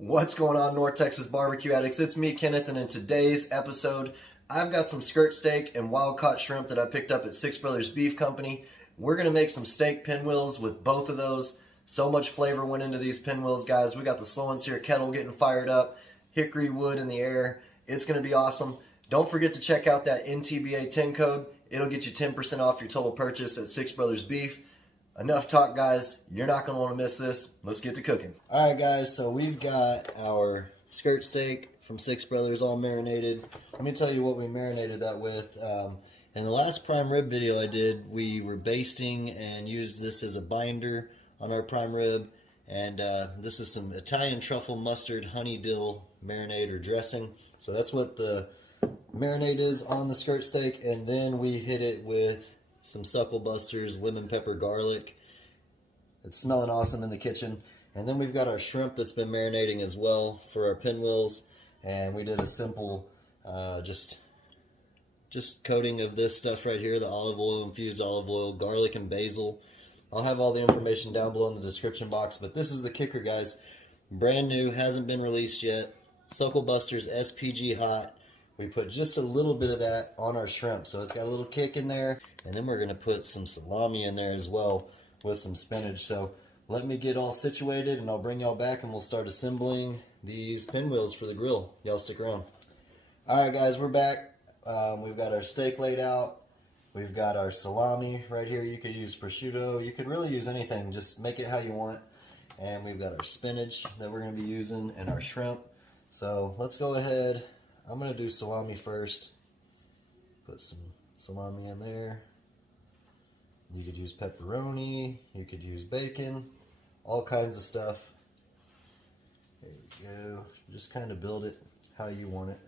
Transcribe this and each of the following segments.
What's going on, North Texas barbecue addicts? It's me, Kenneth, and in today's episode, I've got some skirt steak and wild-caught shrimp that I picked up at Six Brothers Beef Company. We're going to make some steak pinwheels with both of those. So much flavor went into these pinwheels, guys. We got the slow and sear kettle getting fired up, hickory wood in the air. It's going to be awesome. Don't forget to check out that NTBA 10 code. It'll get you 10% off your total purchase at Six Brothers Beef. Enough talk, guys. You're not going to want to miss this. Let's get to cooking. All right, guys, so we've got our skirt steak from Six Brothers all marinated. Let me tell you what we marinated that with. In the last prime rib video I did, we were basting and used this as a binder on our prime rib. And this is some Italian truffle mustard honey dill marinade or dressing. So that's what the marinade is on the skirt steak. And then we hit it with some suckle busters, lemon pepper, garlic. It's smelling awesome in the kitchen. And then we've got our shrimp that's been marinating as well for our pinwheels. And we did a simple just coating of this stuff right here, the olive oil, infused olive oil, garlic and basil. I'll have all the information down below in the description box, but this is the kicker, guys. Brand new, hasn't been released yet. Suckle Busters SPG Hot. We put just a little bit of that on our shrimp, so it's got a little kick in there. And then we're going to put some salami in there as well with some spinach. So let me get all situated, and I'll bring y'all back, and we'll start assembling these pinwheels for the grill. Y'all stick around. All right, guys, we're back. We've got our steak laid out. We've got our salami right here. You could use prosciutto. You could really use anything. Just make it how you want. And we've got our spinach that we're going to be using and our shrimp. So let's go ahead. I'm going to do salami first. Put some salami in there. You could use pepperoni. You could use bacon. All kinds of stuff. There we go. Just kind of build it how you want it.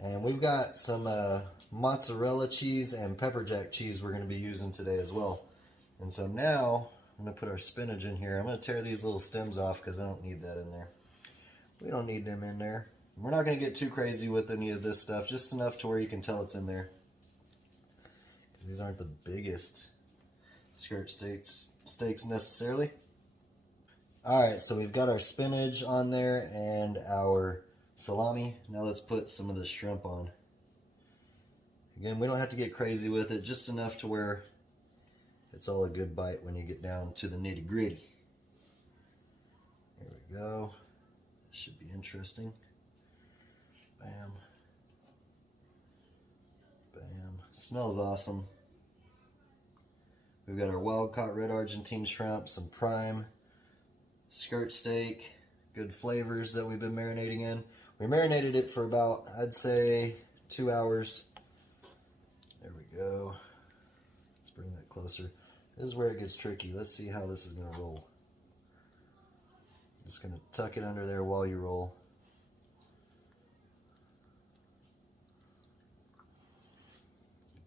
And we've got some mozzarella cheese and pepper jack cheese we're going to be using today as well. And so now I'm going to put our spinach in here. I'm going to tear these little stems off because I don't need that in there. We don't need them in there. We're not going to get too crazy with any of this stuff, just enough to where you can tell it's in there. These aren't the biggest skirt steaks necessarily. Alright, so we've got our spinach on there and our salami. Now let's put some of the shrimp on. Again, we don't have to get crazy with it, just enough to where it's all a good bite when you get down to the nitty gritty. There we go. This should be interesting. Bam. Bam. Smells awesome. We've got our wild-caught red Argentine shrimp, some prime skirt steak, good flavors that we've been marinating in. We marinated it for about, I'd say, 2 hours. There we go. Let's bring that closer. This is where it gets tricky. Let's see how this is going to roll. Just going to tuck it under there while you roll.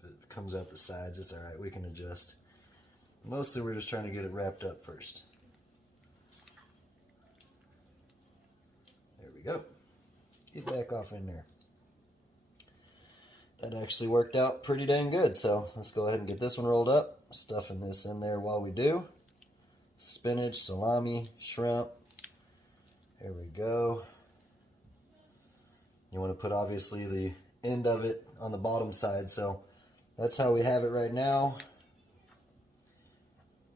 If it comes out the sides, it's alright. We can adjust. Mostly we're just trying to get it wrapped up first. There we go. Get back off in there. That actually worked out pretty dang good, so let's go ahead and get this one rolled up. Stuffing this in there while we do. Spinach, salami, shrimp. There we go. You want to put obviously the end of it on the bottom side, so that's how we have it right now.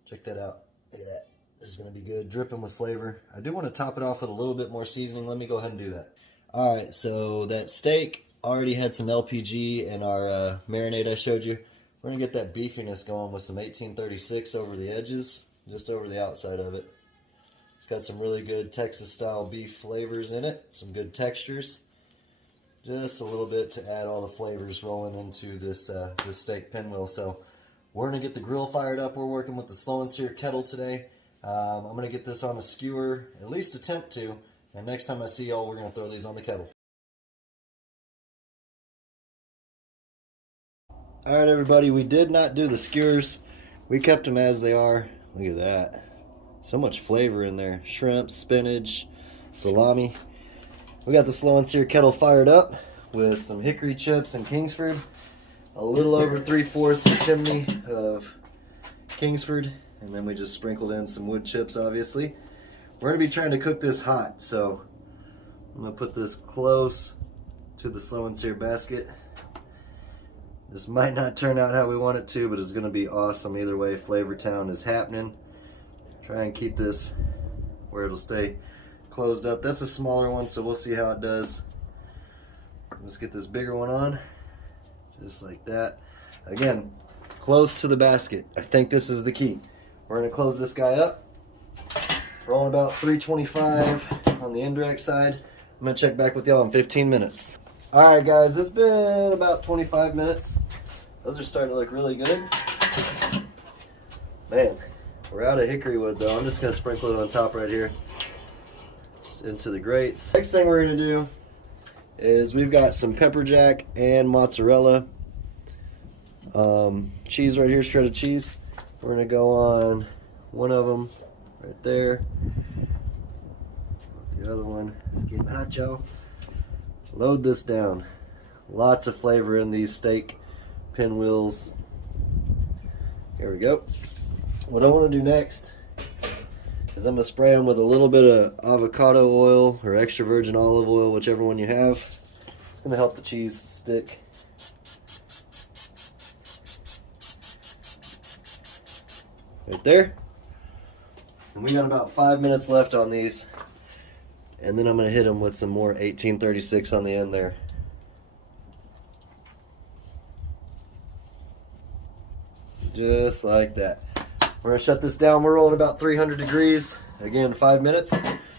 Check that out. Look at that. This is going to be good, dripping with flavor. I do want to top it off with a little bit more seasoning. Let me go ahead and do that. Alright, so that steak already had some LPG in our marinade I showed you. We're going to get that beefiness going with some 1836 over the edges, just over the outside of it. It's got some really good Texas-style beef flavors in it, some good textures. Just a little bit to add all the flavors rolling into this steak pinwheel. So we're going to get the grill fired up. We're working with the slow and sear kettle today. I'm going to get this on a skewer, at least attempt to, and next time I see y'all, we're going to throw these on the kettle. Alright everybody, we did not do the skewers. We kept them as they are. Look at that. So much flavor in there. Shrimp, spinach, salami. We got the slow and sear kettle fired up with some hickory chips and Kingsford. A little over 3/4 chimney of Kingsford. And then we just sprinkled in some wood chips, obviously. We're gonna be trying to cook this hot, so I'm gonna put this close to the Slow and Sear basket. This might not turn out how we want it to, but it's gonna be awesome either way. Flavor Town is happening. Try and keep this where it'll stay closed up. That's a smaller one, so we'll see how it does. Let's get this bigger one on, just like that. Again, close to the basket. I think this is the key. We're gonna close this guy up. Rolling about 325 on the indirect side. I'm gonna check back with y'all in 15 minutes. All right, guys, it's been about 25 minutes. Those are starting to look really good. Man, we're out of hickory wood though. I'm just gonna sprinkle it on top right here. Just into the grates. Next thing we're gonna do is we've got some pepper jack and mozzarella. Cheese right here, shredded cheese. We're gonna go on one of them right there. The other one is getting hot, y'all. Load this down. Lots of flavor in these steak pinwheels. Here we go. What I want to do next is I'm going to spray them with a little bit of avocado oil or extra virgin olive oil, whichever one you have. It's going to help the cheese stick. Right there. And we got about 5 minutes left on these. And then I'm going to hit them with some more 1836 on the end there. Just like that. We're going to shut this down. We're rolling about 300 degrees. Again, 5 minutes.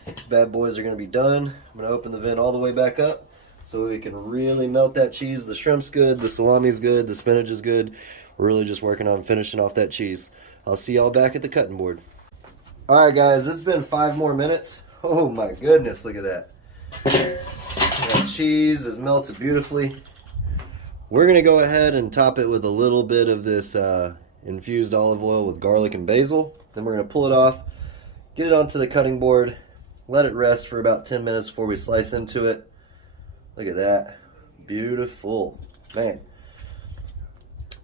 These bad boys are going to be done. I'm going to open the vent all the way back up so we can really melt that cheese. The shrimp's good, the salami's good, the spinach is good. We're really just working on finishing off that cheese. I'll see y'all back at the cutting board. Alright guys, it's been 5 more minutes. Oh my goodness, look at that. That cheese is melted beautifully. We're going to go ahead and top it with a little bit of this infused olive oil with garlic and basil. Then we're going to pull it off, get it onto the cutting board, let it rest for about 10 minutes before we slice into it. Look at that. Beautiful. Man.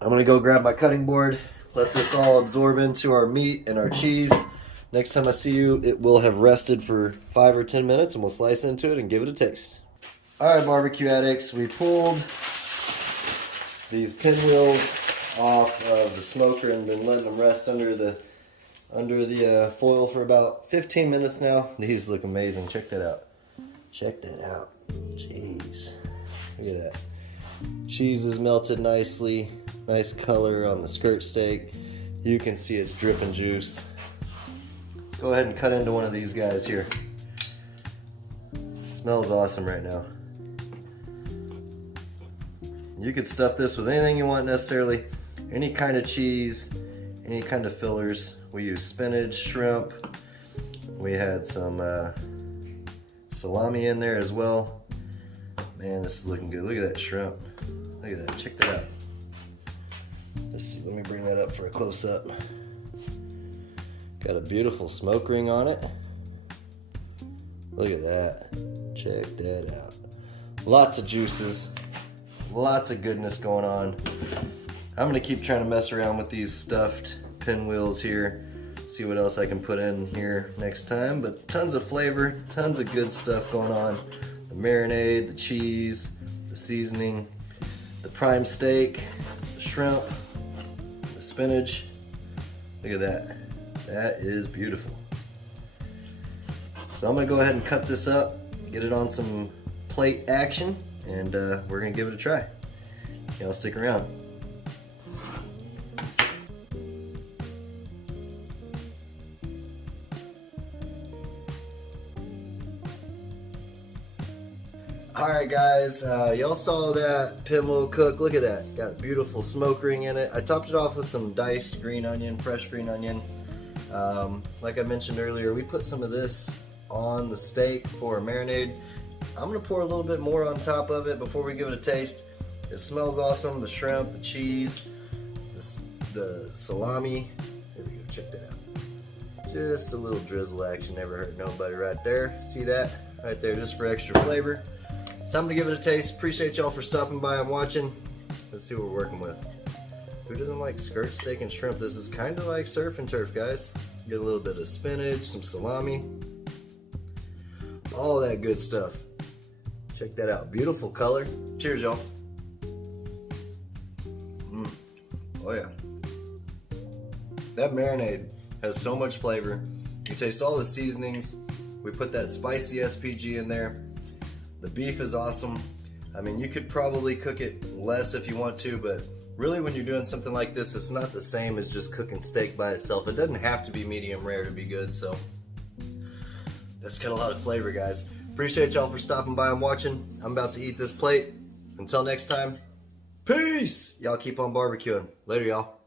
I'm going to go grab my cutting board, let this all absorb into our meat and our cheese. Next time I see you, it will have rested for 5 or 10 minutes and we'll slice into it and give it a taste. Alright, barbecue addicts, we pulled these pinwheels off of the smoker and been letting them rest under the foil for about 15 minutes now. These look amazing. Check that out. Check that out. Jeez. Look at that. Cheese is melted nicely. Nice color on the skirt steak. You can see it's dripping juice. Let's go ahead and cut into one of these guys here. Smells awesome right now. You could stuff this with anything you want necessarily. Any kind of cheese, any kind of fillers. We use spinach, shrimp. We had some salami in there as well. Man, this is looking good. Look at that shrimp. Look at that. Check that out. Let's see. Let me bring that up for a close-up. Got a beautiful smoke ring on it. Look at that. Check that out. Lots of juices. Lots of goodness going on. I'm going to keep trying to mess around with these stuffed pinwheels here. See what else I can put in here next time. But tons of flavor, tons of good stuff going on. The marinade, the cheese, the seasoning, the prime steak, the shrimp, the spinach. Look at that. That is beautiful. So I'm going to go ahead and cut this up, get it on some plate action, and we're going to give it a try. Y'all stick around. Alright guys, y'all saw that pinwheel cook. Look at that. Got a beautiful smoke ring in it. I topped it off with some diced green onion, fresh green onion. Like I mentioned earlier, we put some of this on the steak for a marinade. I'm going to pour a little bit more on top of it before we give it a taste. It smells awesome. The shrimp, the cheese, the salami. Here we go, check that out. Just a little drizzle action, never hurt nobody right there. See that? Right there, just for extra flavor. So I'm going to give it a taste. Appreciate y'all for stopping by and watching. Let's see what we're working with. Who doesn't like skirt steak and shrimp? This is kind of like surf and turf, guys. Get a little bit of spinach, some salami. all that good stuff. Check that out. Beautiful color. Cheers, y'all. Oh yeah. That marinade has so much flavor. You taste all the seasonings. We put that spicy SPG in there. The beef is awesome. I mean, you could probably cook it less if you want to, but really when you're doing something like this, it's not the same as just cooking steak by itself. It doesn't have to be medium rare to be good, so that's got a lot of flavor, guys. Appreciate y'all for stopping by and watching. I'm about to eat this plate. Until next time, peace! Y'all keep on barbecuing. Later, y'all.